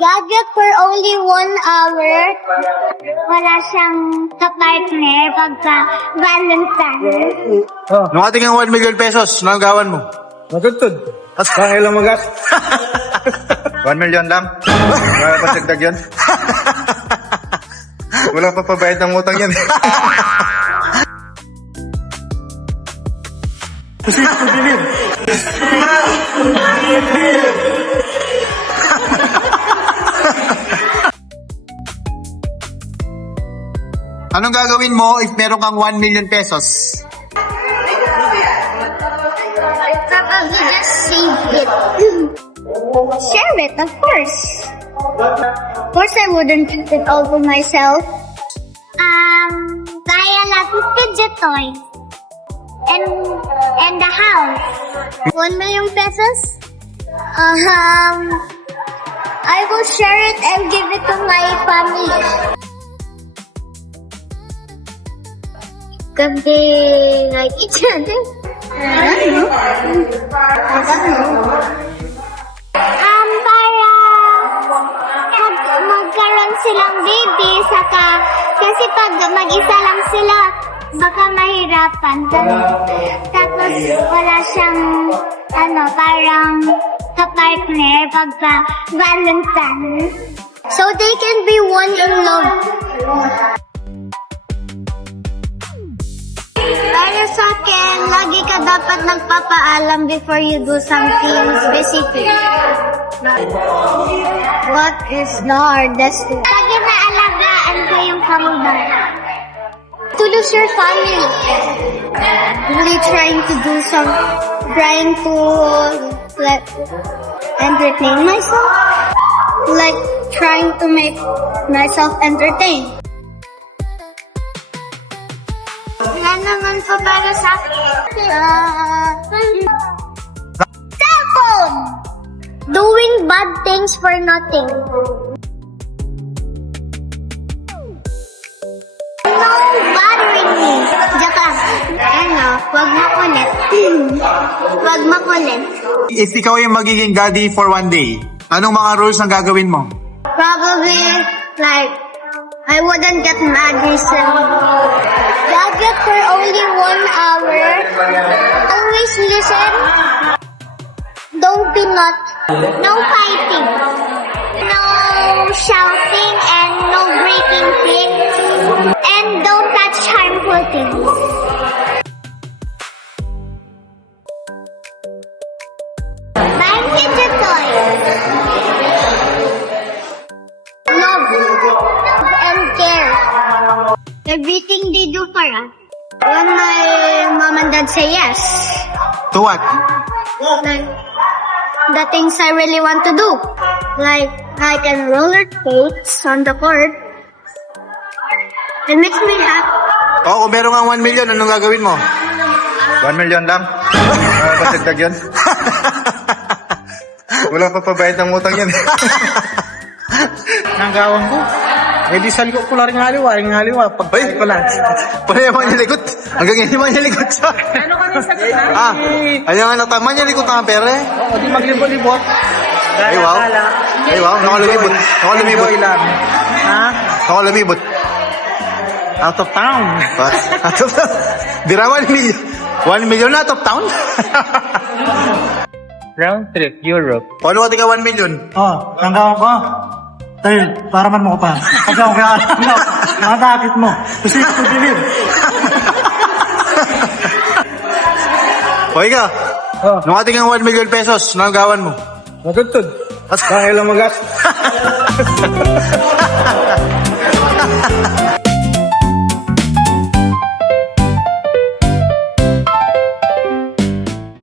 Gadget for only 1 hour. Wala siyang kapartner pagka Valentine. Nung ating ang 1 million pesos, anong gawan mo? Matutod. Kaya lang magas. 1 million lang? Wala pa sagdag yun? Wala pa pabayad ng utang yan. Kasi ito bilib. Anong gagawin mo if meron kang 1 million pesos? Probably just save it. Share it, of course. Of course, I wouldn't keep it all for myself. Buy a lot of gadget toys. And the house. 1 million pesos? I will share it and give it to my family. Could be like each other. I don't know. Para magkaroon silang baby, kasi pag mag-isa lang sila, baka mahirapan. Tapos wala siyang, parang kapartner pagka Valentine. So they can be one in love. Para sa akin, lagi ka dapat nagpapaalam before you do something specific. What is the hardest thing? Lagi na alagaan ko yung kamay. To lose your family. Really trying to like, entertain myself. Like, trying to make myself entertain. Wala naman po para sa akin. Cellphone! Doing bad things for nothing. No bothering me. Japan. Wag makulit. Wag makulit. If ikaw yung magiging daddy for 1 day, anong mga rules ang gagawin mo? Probably, like, I wouldn't get mad recently. Gadget for only 1 hour. Always listen. Don't be not. No fighting. No shouting and no breaking things. And don't touch harmful things. Buying gadget toys. Love and care. Everything they do for us. When my mom and dad say yes. To what? Like, the things I really want to do. Like, I can roller skates on the court. It makes me happy. Oo, kung meron kang 1 million, anong gagawin mo? 1 million lang? Wala pa sagdag yun? Wala pa pabayad ng utang yan. Nanggawan ko. Eh di sa likod ko lang rin haliwa. Pagpahit ko lang. Pareho man yung likod. Hanggang hindi man yung likod siya. Ano ka nang sagot na? Ayaw nga nataman yung likod ng pere. Oo, di maglibot-libot. Ay, wow. Ay, wow. Nakalumibot. Nakalumibot. Ha? Nakalumibot. Out of town. Out of town. Dira 1 million. 1 million out of town? Round trip, Europe. Paano ka 1 million? Oh, nanggawan ko. Dahil, para man mo ko pa. Kasi ako kaya, nakakit mo. Kasi ito bilib. O ikaw, nung ating ang 1 million pesos, anong gawan mo? Matutod. Kaya lang magas.